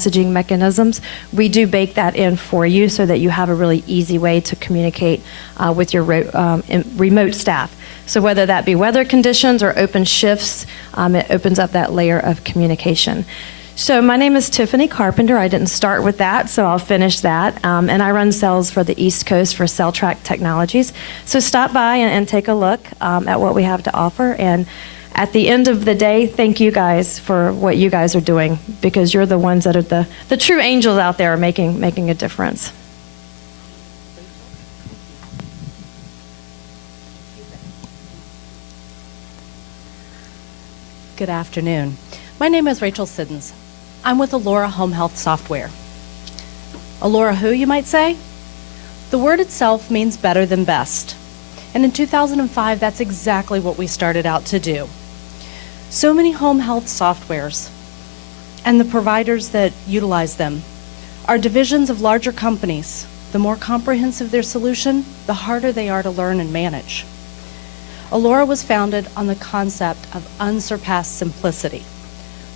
messaging mechanisms, we do bake that in for you so that you have a really easy way to communicate with your remote staff. So whether that be weather conditions or open shifts, it opens up that layer of communication. So my name is Tiffany Carpenter. I didn't start with that, so I'll finish that. And I run sales for the East Coast for CellTrack Technologies. So stop by and take a look at what we have to offer. And at the end of the day, thank you guys for what you guys are doing, because you're the ones that are the true angels out there making a difference. Good afternoon. My name is Rachel Siddons. I'm with Allura Home Health Software. Allura who, you might say? The word itself means better than best. And in 2005, that's exactly what we started out to do. So many home health softwares and the providers that utilize them are divisions of larger companies. The more comprehensive their solution, the harder they are to learn and manage. Allura was founded on the concept of unsurpassed simplicity.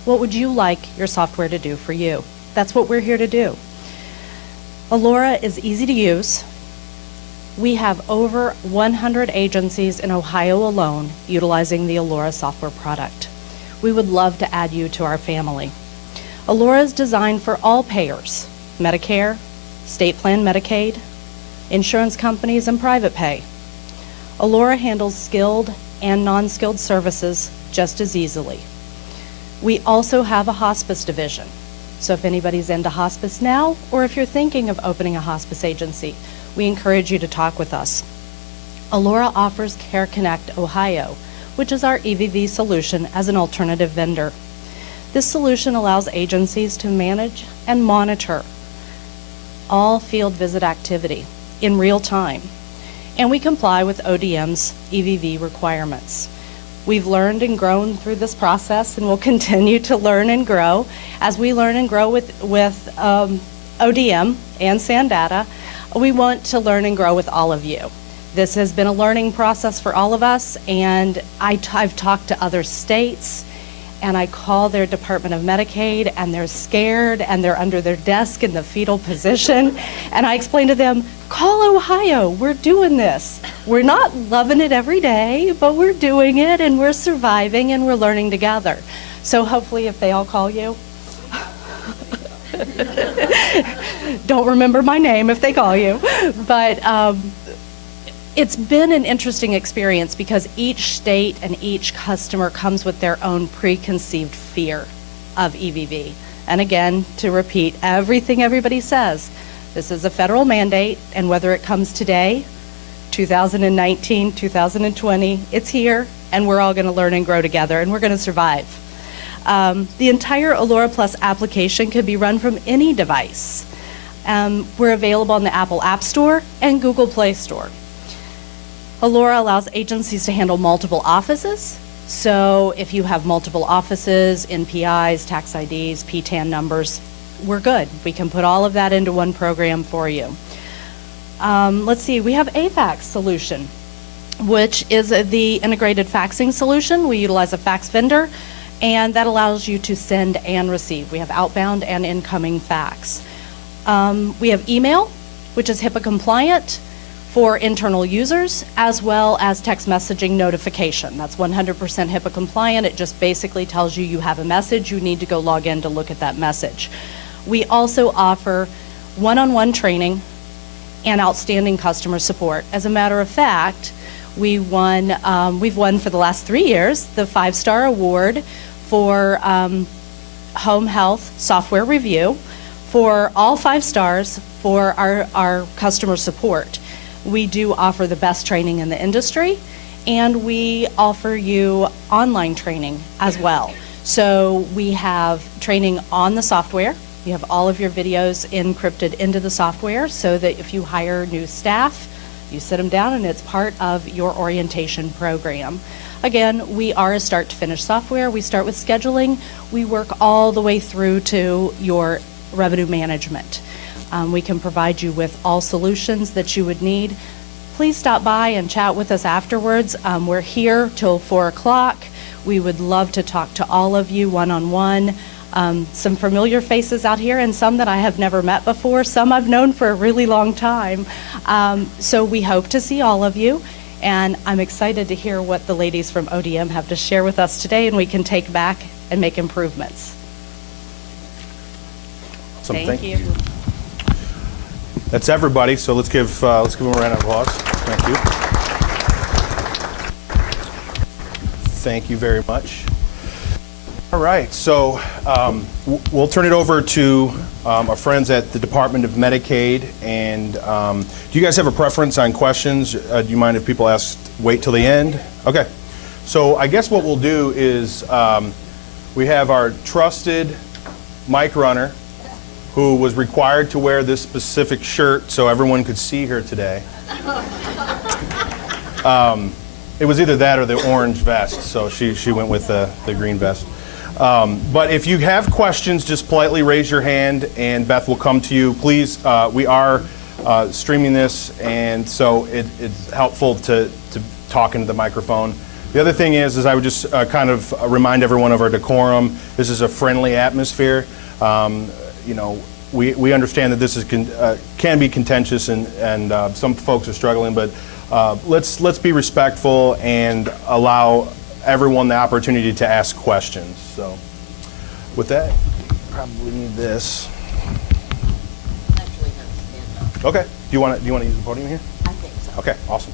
What would you like your software to do for you? That's what we're here to do. Allura is easy to use. We have over 100 agencies in Ohio alone utilizing the Allura software product. We would love to add you to our family. Allura is designed for all payers: Medicare, state plan Medicaid, insurance companies, and private pay. Allura handles skilled and non-skilled services just as easily. We also have a hospice division. So if anybody's into hospice now, or if you're thinking of opening a hospice agency, we encourage you to talk with us. Allura offers Care Connect Ohio, which is our EVV solution as an alternative vendor. This solution allows agencies to manage and monitor all field visit activity in real time, and we comply with ODM's EVV requirements. We've learned and grown through this process, and we'll continue to learn and grow. As we learn and grow with ODM and Sandata, we want to learn and grow with all of you. This has been a learning process for all of us, and I've talked to other states, and I call their Department of Medicaid, and they're scared, and they're under their desk in the fetal position, and I explain to them, call Ohio, we're doing this. We're not loving it every day, but we're doing it, and we're surviving, and we're learning together. So hopefully if they all call you, don't remember my name if they call you, but it's been an interesting experience because each state and each customer comes with their own preconceived fear of EVV. And again, to repeat everything everybody says, this is a federal mandate, and whether it comes today, 2019, 2020, it's here, and we're all going to learn and grow together, and we're going to survive. The entire Allura Plus application can be run from any device. We're available on the Apple App Store and Google Play Store. Allura allows agencies to handle multiple offices. So if you have multiple offices, NPIs, tax IDs, PTAN numbers, we're good. We can put all of that into one program for you. Let's see, we have a fax solution, which is the integrated faxing solution. We utilize a fax vendor, and that allows you to send and receive. We have outbound and incoming fax. We have email, which is HIPAA compliant for internal users, as well as text messaging notification. That's 100% HIPAA compliant. It just basically tells you you have a message, you need to go log in to look at that message. We also offer one-on-one training and outstanding customer support. As a matter of fact, we've won for the last 3 years the 5-star award for Home Health Software Review for all 5 stars for our customer support. We do offer the best training in the industry, and we offer you online training as well. So we have training on the software. You have all of your videos encrypted into the software so that if you hire new staff, you sit them down and it's part of your orientation program. Again, we are a start to finish software. We start with scheduling. We work all the way through to your revenue management. We can provide you with all solutions that you would need. Please stop by and chat with us afterwards. We're here till 4 o'clock. We would love to talk to all of you one-on-one. some familiar faces out here and some that I have never met before, some I've known for a really long time. So we hope to see all of you, and I'm excited to hear what the ladies from ODM have to share with us today, and we can take back and make improvements. Awesome, Thank you. That's everybody, so let's give them a round of applause. Thank you. Thank you very much. All right, so we'll turn it over to our friends at the Department of Medicaid. And do you guys have a preference on questions? Do you mind if people wait till the end? Okay. So I guess what we'll do is we have our trusted mic runner who was required to wear this specific shirt so everyone could see her today. It was either that or the orange vest, so she went with the green vest. But if you have questions, just politely raise your hand and Beth will come to you. Please, we are streaming this, and so it's helpful to talk into the microphone. The other thing is I would just kind of remind everyone of our decorum. This is a friendly atmosphere. You know, we understand that this is can be contentious, and some folks are struggling, but let's be respectful and allow everyone the opportunity to ask questions. So with that, probably need this. Actually have to stand up. Okay. Do you want to use the podium here? I think so. Okay. Awesome.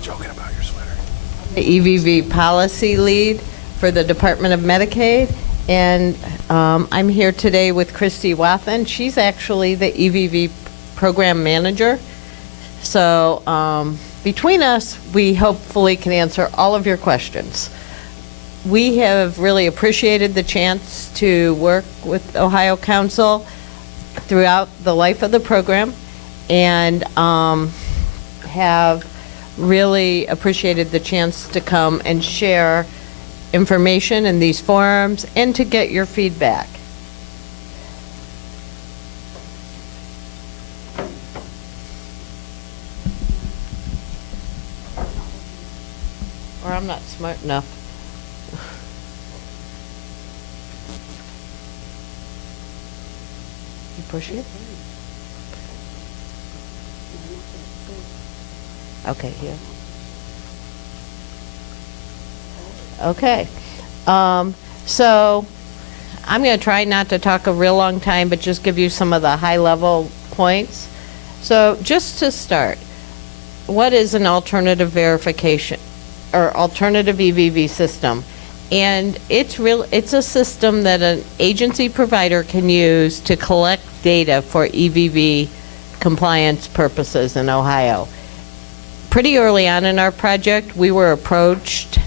Joking about your sweater. The EVV policy lead for the Department of Medicaid, and I'm here today with Christy Wathen. She's actually the EVV program manager. So between us, we hopefully can answer all of your questions. We have really appreciated the chance to work with Ohio Council throughout the life of the program, and have really appreciated the chance to come and share information in these forums and to get your feedback. Or I'm not smart enough. You push it? Okay, here. Okay. So I'm going to try not to talk a real long time, but just give you some of the high-level points. So just to start, what is an alternative verification or alternative EVV system? And it's a system that an agency provider can use to collect data for EVV compliance purposes in Ohio. Pretty early on in our project, we were approached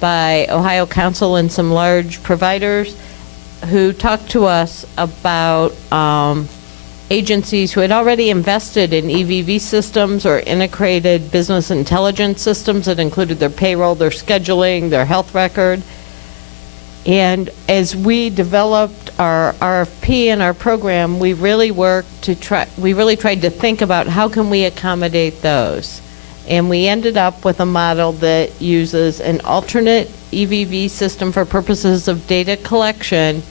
by Ohio Council and some large providers who talked to us about agencies who had already invested in EVV systems or integrated business intelligence systems that included their payroll, their scheduling, their health record. And as we developed our RFP and our program, we really tried to think about how can we accommodate those. And we ended up with a model that uses an alternate EVV system for purposes of data collection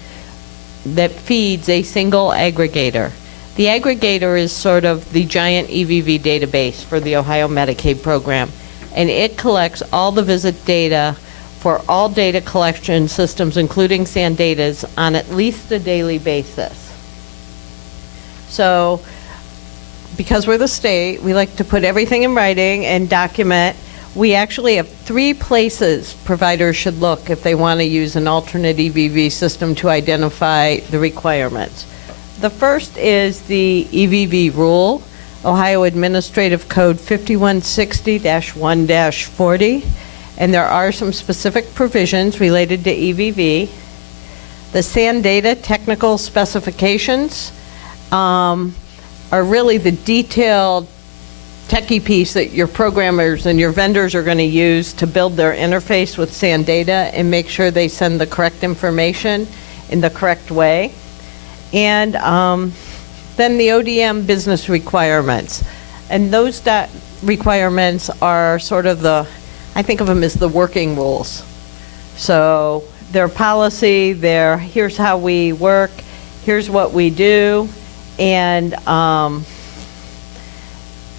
that feeds a single aggregator. The aggregator is sort of the giant EVV database for the Ohio Medicaid program, and it collects all the visit data for all data collection systems, including SANDATA's, on at least a daily basis. So, because we're the state, we like to put everything in writing and document. We actually have 3 places providers should look if they want to use an alternate EVV system to identify the requirements. The first is the EVV rule, Ohio Administrative Code 5160-1-40, and there are some specific provisions related to EVV. The SANDATA technical specifications are really the detailed techie piece that your programmers and your vendors are going to use to build their interface with SANDATA and make sure they send the correct information in the correct way. And then the ODM business requirements. And those requirements are sort of I think of them as the working rules. So their policy, here's how we work, here's what we do, and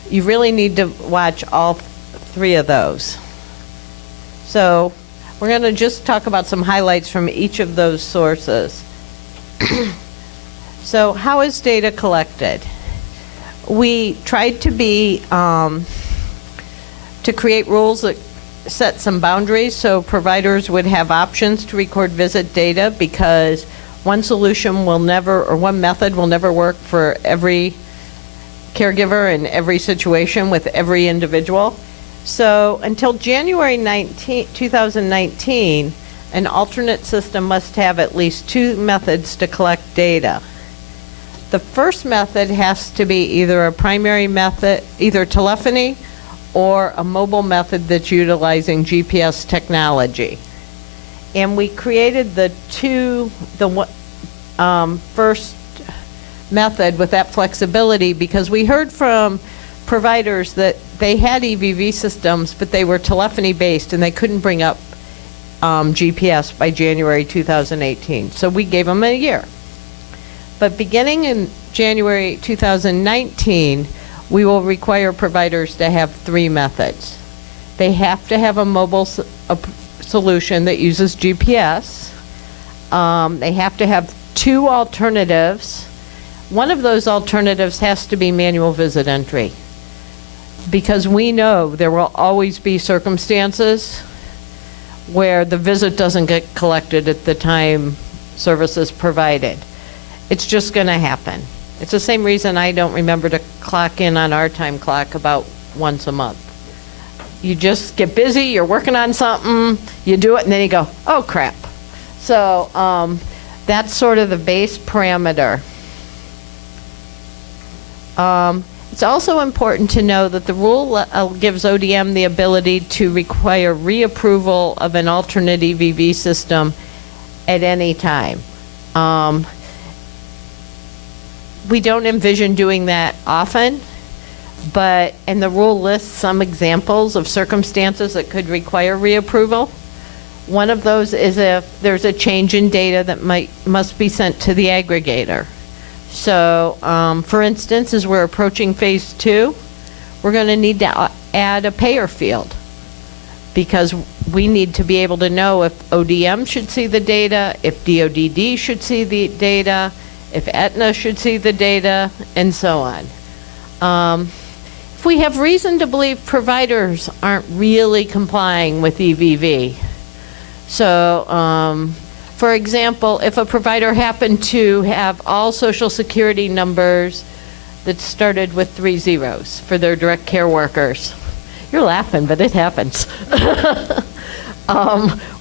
you really need to watch all three of those. So we're going to just talk about some highlights from each of those sources. So how is data collected? We tried to create rules that set some boundaries so providers would have options to record visit data, because one solution will never, or one method will never work for every caregiver in every situation with every individual. So until January 2019, an alternate system must have at least 2 methods to collect data. The first method has to be either a primary method, either telephony, or a mobile method that's utilizing GPS technology. And we created the first method with that flexibility because we heard from providers that they had EVV systems, but they were telephony based and they couldn't bring up GPS by January 2018. So we gave them a year. But beginning in January 2019, we will require providers to have 3 methods. They have to have a mobile solution that uses GPS. They have to have 2 alternatives. One of those alternatives has to be manual visit entry, because we know there will always be circumstances where the visit doesn't get collected at the time service is provided. It's just going to happen. It's the same reason I don't remember to clock in on our time clock about once a month. You just get busy, you're working on something, you do it, and then you go, oh crap. So that's sort of the base parameter. It's also important to know that the rule gives ODM the ability to require reapproval of an alternate EVV system at any time. We don't envision doing that often, and the rule lists some examples of circumstances that could require reapproval. One of those is if there's a change in data that must be sent to the aggregator. So, for instance, as we're approaching phase 2, we're going to need to add a payer field, because we need to be able to know if ODM should see the data, if DODD should see the data, if Aetna should see the data, and so on. If we have reason to believe providers aren't really complying with EVV, so for example, if a provider happened to have all Social Security numbers that started with 3 zeros for their direct care workers, you're laughing, but it happens.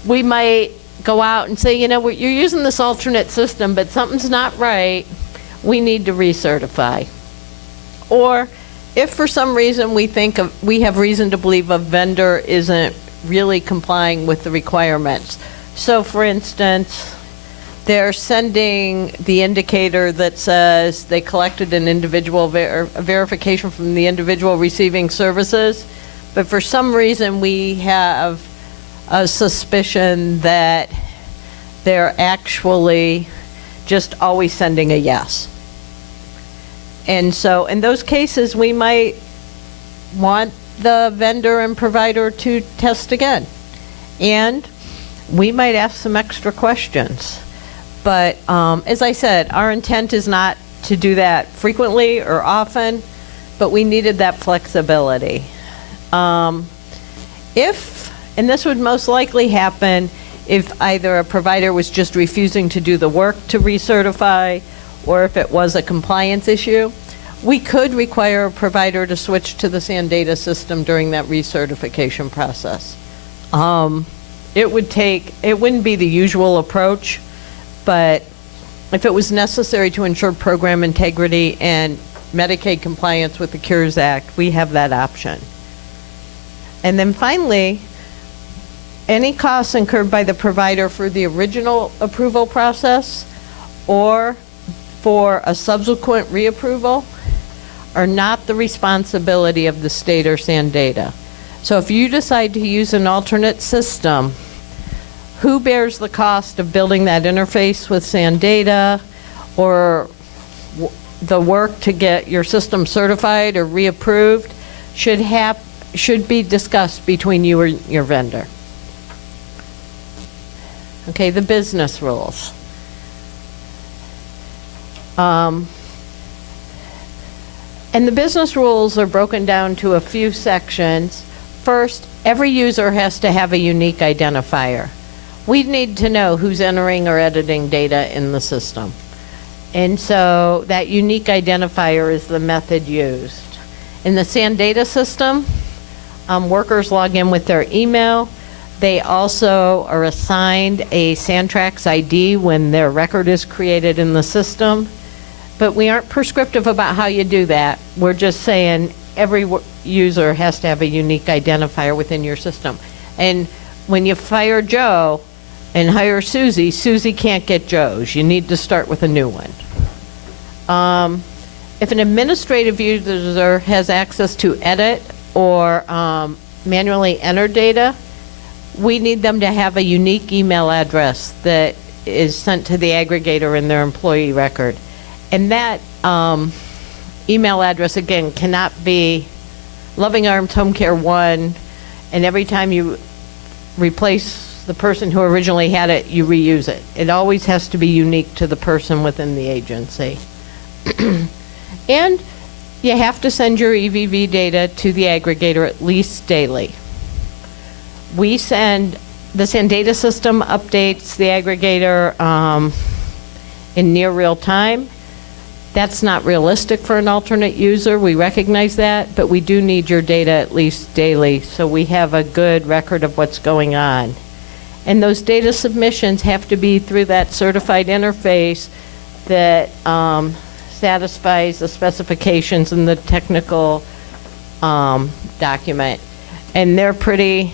We might go out and say, you know, you're using this alternate system, but something's not right, we need to recertify. Or if for some reason we have reason to believe a vendor isn't really complying with the requirements. So for instance, they're sending the indicator that says they collected an individual verification from the individual receiving services, but for some reason we have a suspicion that they're actually just always sending a yes. And so in those cases, we might want the vendor and provider to test again. And we might ask some extra questions. But as I said, our intent is not to do that frequently or often, but we needed that flexibility. And this would most likely happen if either a provider was just refusing to do the work to recertify, or if it was a compliance issue. We could require a provider to switch to the SAN data system during that recertification process. It wouldn't be the usual approach, but if it was necessary to ensure program integrity and Medicaid compliance with the Cures Act, we have that option. And then finally, any costs incurred by the provider for the original approval process or for a subsequent reapproval are not the responsibility of the state or SANDATA. So if you decide to use an alternate system, who bears the cost of building that interface with SANDATA, or the work to get your system certified or reapproved should be discussed between you or your vendor. Okay, the business rules. And the business rules are broken down to a few sections. First, every user has to have a unique identifier. We need to know who's entering or editing data in the system. And so that unique identifier is the method used. In the SANDATA system, workers log in with their email. They also are assigned a SANTRAX ID when their record is created in the system. But we aren't prescriptive about how you do that. We're just saying every user has to have a unique identifier within your system. And when you fire Joe and hire Susie, Susie can't get Joe's. You need to start with a new one. If an administrative user has access to edit or manually enter data, we need them to have a unique email address that is sent to the aggregator in their employee record. And that email address, again, cannot be Loving Arms Home Care 1, and every time you replace the person who originally had it, you reuse it. It always has to be unique to the person within the agency. And you have to send your EVV data to the aggregator at least daily. We send, the SANDATA system updates the aggregator in near real time. That's not realistic for an alternate user. We recognize that, but we do need your data at least daily so we have a good record of what's going on. And those data submissions have to be through that certified interface that satisfies the specifications in the technical document. And they're pretty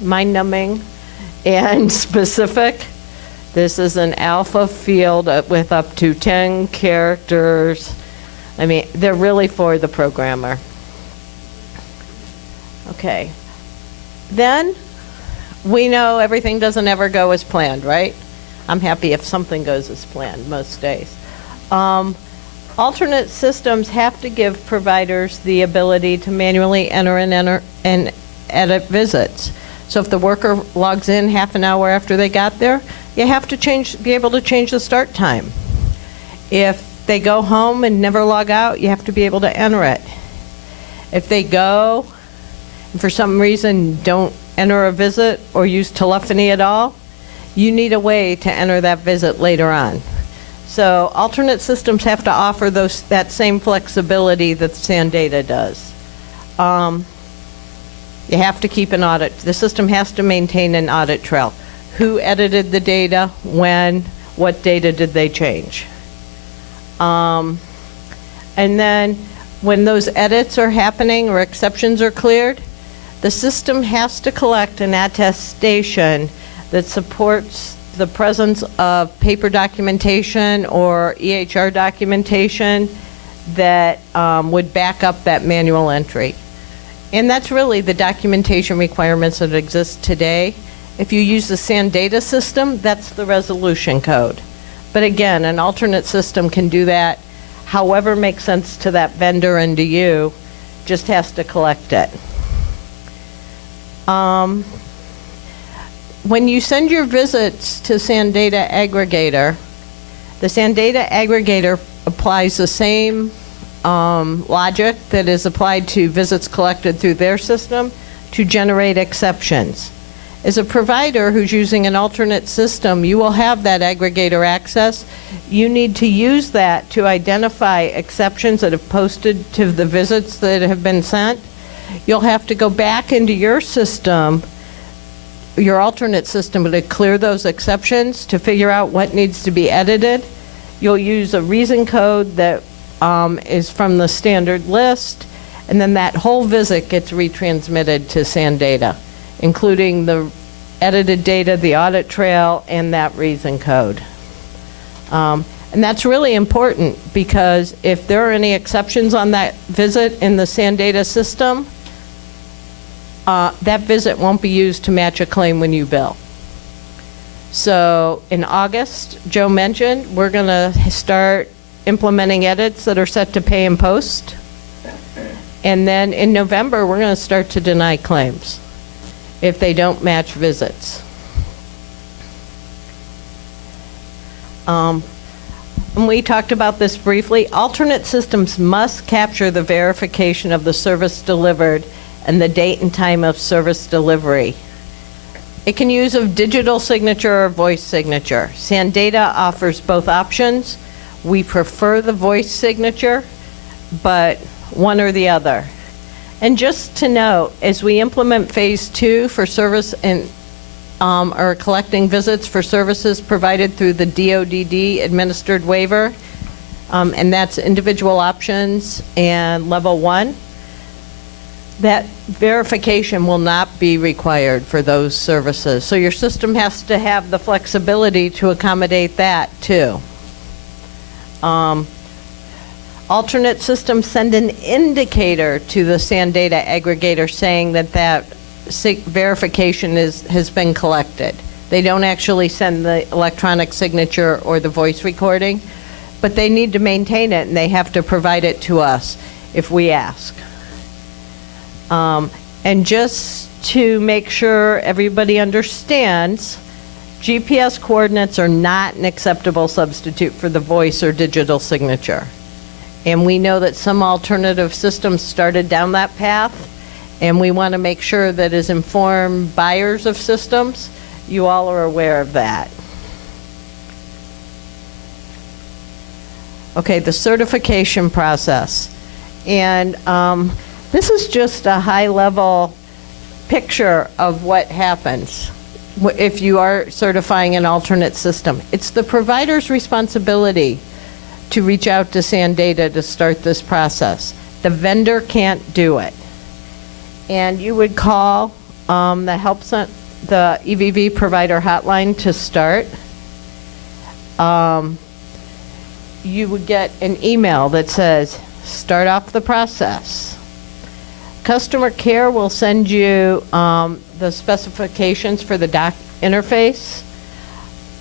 mind-numbing and specific. This is an alpha field with up to 10 characters. I mean, they're really for the programmer. Okay. Then we know everything doesn't ever go as planned, right? I'm happy if something goes as planned most days. Alternate systems have to give providers the ability to manually enter and edit visits. So if the worker logs in half an hour after they got there, you have to be able to change the start time. If they go home and never log out, you have to be able to enter it. If they go and for some reason don't enter a visit or use telephony at all, you need a way to enter that visit later on. So alternate systems have to offer that same flexibility that SANDATA does. You have to keep an audit. The system has to maintain an audit trail. Who edited the data, when, what data did they change? And then when those edits are happening or exceptions are cleared, the system has to collect an attestation that supports the presence of paper documentation or EHR documentation that would back up that manual entry. And that's really the documentation requirements that exist today. If you use the SANDATA system, that's the resolution code. But again, an alternate system can do that however makes sense to that vendor and to you, just has to collect it. When you send your visits to SANDATA aggregator, the SANDATA aggregator applies the same logic that is applied to visits collected through their system to generate exceptions. As a provider who's using an alternate system, you will have that aggregator access. You need to use that to identify exceptions that have posted to the visits that have been sent. You'll have to go back into your system, your alternate system, to clear those exceptions to figure out what needs to be edited. You'll use a reason code that is from the standard list, and then that whole visit gets retransmitted to SANDATA, including the edited data, the audit trail, and that reason code. And that's really important because if there are any exceptions on that visit in the SANDATA system, that visit won't be used to match a claim when you bill. So in August, Joe mentioned, we're going to start implementing edits that are set to pay and post. And then in November, we're going to start to deny claims if they don't match visits. And we talked about this briefly. Alternate systems must capture the verification of the service delivered and the date and time of service delivery. It can use a digital signature or voice signature. SANDATA offers both options. We prefer the voice signature, but one or the other. And just to note, as we implement phase 2 for service and or collecting visits for services provided through the DODD administered waiver, and that's individual options and level 1, that verification will not be required for those services. So your system has to have the flexibility to accommodate that too. Alternate systems send an indicator to the SANDATA aggregator saying that verification has been collected. They don't actually send the electronic signature or the voice recording, but they need to maintain it and they have to provide it to us if we ask. And just to make sure everybody understands, GPS coordinates are not an acceptable substitute for the voice or digital signature. And we know that some alternative systems started down that path, and we want to make sure that as informed buyers of systems, you all are aware of that. Okay, the certification process. And this is just a high-level picture of what happens if you are certifying an alternate system. It's the provider's responsibility to reach out to SANDATA to start this process. The vendor can't do it. And you would call the EVV provider hotline to start. You would get an email that says, start off the process. Customer care will send you the specifications for the doc interface.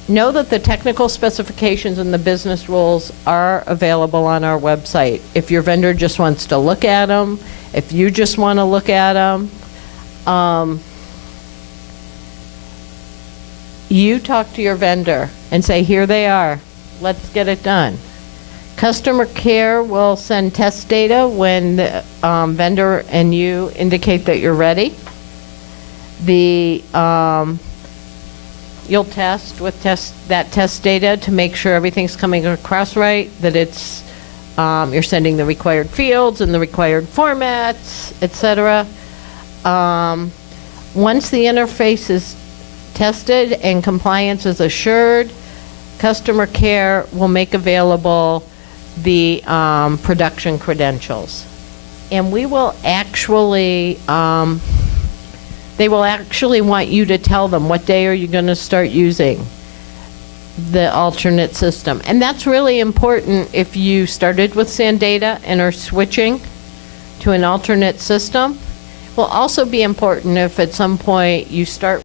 Know that the technical specifications and the business rules are available on our website. If your vendor just wants to look at them, if you just want to look at them, you talk to your vendor and say, here they are, let's get it done. Customer care will send test data when the vendor and you indicate that you're ready. You'll test with that test data to make sure everything's coming across right, that it's you're sending the required fields and the required formats, etc. Once the interface is tested and compliance is assured, customer care will make available the production credentials. And we will actually, they will actually want you to tell them what day are you going to start using the alternate system. And that's really important if you started with SANDATA and are switching to an alternate system. Will also be important if at some point you start